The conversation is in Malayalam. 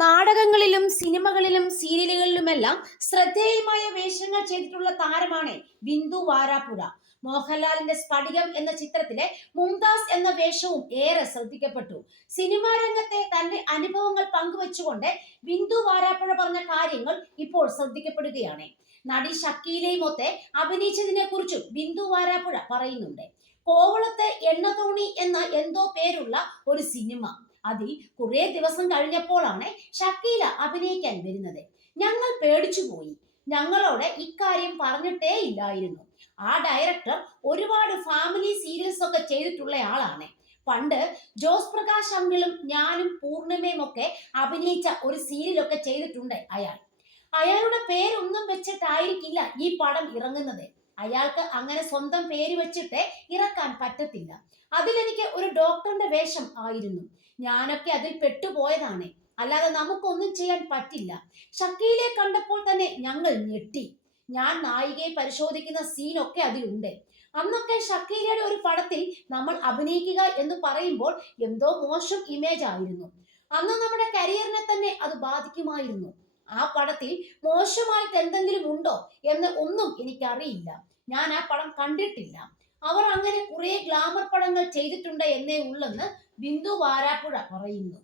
നാടകങ്ങളിലും സിനിമകളിലും സീരിയലുകളിലുമെല്ലാം ശ്രദ്ധേയമായ വേഷങ്ങൾ ചെയ്തിട്ടുള്ള താരമാണ് ബിന്ദു വാരാപ്പുഴ. മോഹൻലാലിന്റെ സ്ഫടികം എന്ന ചിത്രത്തിലെ മുംതാസ് എന്ന വേഷവും ഏറെ ശ്രദ്ധിക്കപ്പെട്ടു. സിനിമാ രംഗത്തെ തന്റെ അനുഭവങ്ങൾ പങ്കുവെച്ചുകൊണ്ട് ബിന്ദു വാരാപ്പുഴ പറഞ്ഞ കാര്യങ്ങൾ ഇപ്പോൾ ശ്രദ്ധിക്കപ്പെടുകയാണ്. നടി ഷക്കീലയുമൊത്ത് അഭിനയിച്ചതിനെ കുറിച്ചും ബിന്ദു വാരാപ്പുഴ പറയുന്നുണ്ട്. കോവളത്തെ എണ്ണതോണി എന്ന എന്തോ പേരുള്ള ഒരു സിനിമ, അതിൽ കുറെ ദിവസം കഴിഞ്ഞപ്പോഴാണ് ഷക്കീല അഭിനയിക്കാൻ വരുന്നത്. ഞങ്ങൾ പേടിച്ചുപോയി. ഞങ്ങളോട് ഇക്കാര്യം പറഞ്ഞിട്ടേ ഇല്ലായിരുന്നു. ആ ഡയറക്ടർ ഒരുപാട് ഫാമിലി സീരിയൽസ് ഒക്കെ ചെയ്തിട്ടുള്ള ആളാണ്. പണ്ട് ജോസ് പ്രകാശ് അങ്കിളും ഞാനും പൂർണിമയും ഒക്കെ അഭിനയിച്ച ഒരു സീരിയലൊക്കെ ചെയ്തിട്ടുണ്ട് അയാൾ. അയാളുടെ പേരൊന്നും വെച്ചിട്ടായിരിക്കില്ല ഈ പടം ഇറങ്ങുന്നത്. അയാൾക്ക് അങ്ങനെ സ്വന്തം പേര് വെച്ചിട്ട് ഇറക്കാൻ പറ്റത്തില്ല. അതിലെനിക്ക് ഒരു ഡോക്ടറിന്റെ വേഷം ആയിരുന്നു. ഞാനൊക്കെ അതിൽ പെട്ടുപോയതാണ്. അല്ലാതെ നമുക്കൊന്നും ചെയ്യാൻ പറ്റില്ല. ഷക്കീലെ കണ്ടപ്പോൾ തന്നെ ഞങ്ങൾ ഞെട്ടി. ഞാൻ നായികയെ പരിശോധിക്കുന്ന സീനൊക്കെ അതിലുണ്ട്. അന്നൊക്കെ ഷക്കീലയുടെ ഒരു പടത്തിൽ നമ്മൾ അഭിനയിക്കുക എന്ന് പറയുമ്പോൾ എന്തോ മോശം ഇമേജ് ആയിരുന്നു. അന്ന് നമ്മുടെ കരിയറിനെ തന്നെ അത് ബാധിക്കുമായിരുന്നു. ആ പടത്തിൽ മോശമായിട്ട് എന്തെങ്കിലും ഉണ്ടോ എന്ന് ഒന്നും എനിക്കറിയില്ല. ഞാൻ ആ പടം കണ്ടിട്ടില്ല. അവർ അങ്ങനെ കുറെ ഗ്ലാമർ പടങ്ങൾ ചെയ്തിട്ടുണ്ട് എന്നേ ഉള്ളെന്ന് ബിന്ദു വാരാപ്പുഴ പറയുന്നു.